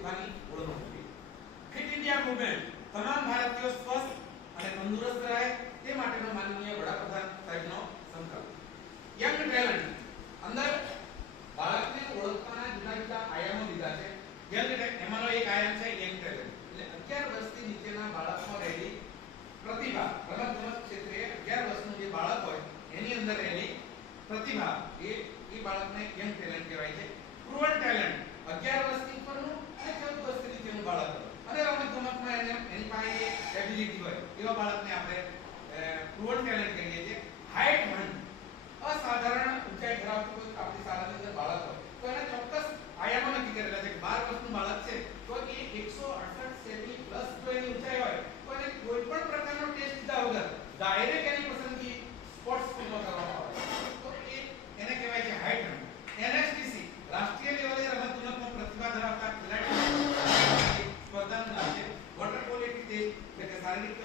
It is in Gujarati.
પ્રતિભાની ઓળખ હોવી ફિટ ઇન્ડિયા મૂવમેન્ટ તમામ ભારતીયો સ્વસ્થ અને તંદુરસ્ત રહે તે માટેનો માનનીય વડાપ્રધાન સાહેબનો સંકલ્પ. યંગ ટેલેન્ટ અંદર બાળકને ઓળખવાના જુદા જુદા આયામો લીધા છે. યંગ એમાંનો એક આયામ છે યંગ ટેલેન્ટ એટલે 11 વર્ષથી નીચેના બાળકમાં રહેલી પ્રતિભા રમત ગમત ક્ષેત્રે 11 વર્ષનું જે બાળક હોય, એની અંદર રહેલી પ્રતિભા, એ એ બાળકને યંગ ટેલેન્ટ કહેવાય છે. પ્રુવન ટેલેન્ટ 11 વર્ષથી ઉપરનું અને 14 વર્ષથી નીચેનું બાળક હોય અને રમત ગમતમાં એને એની પાસે એબિલિટી હોય એવા બાળકને આપણે પ્રુવન ટેલેન્ટ કહીએ છીએ. હાઈટ વન અસાધારણ ઊંચાઈ ધરાવતું કોઈ આપણી શાળાની અંદર બાળક હોય. તો એને ચોક્કસ આયામો નક્કી કરેલા છે 12 વર્ષનું બાળક છે, તો એ 168 સેમી પ્લસ જો એની ઊંચાઈ હોય, તો એને કોઈ પણ પ્રકારનો ટેસ્ટ લીધા વગર ડાયરેક્ટ એની પસંદગી સ્પોર્ટ્સ સ્કૂલમાં કરવામાં આવે તો એ એને કહેવાય છે હાઇટ રન એનએસટીસી રાષ્ટ્રીય લેવલે રમતગમતમાં પ્રતિભા ધરાવતા ખેલાડીઓ સ્પર્ધાનું નામ છે. વોટર ક્વોલિટી ટેસ્ટ એટલે શારીરિક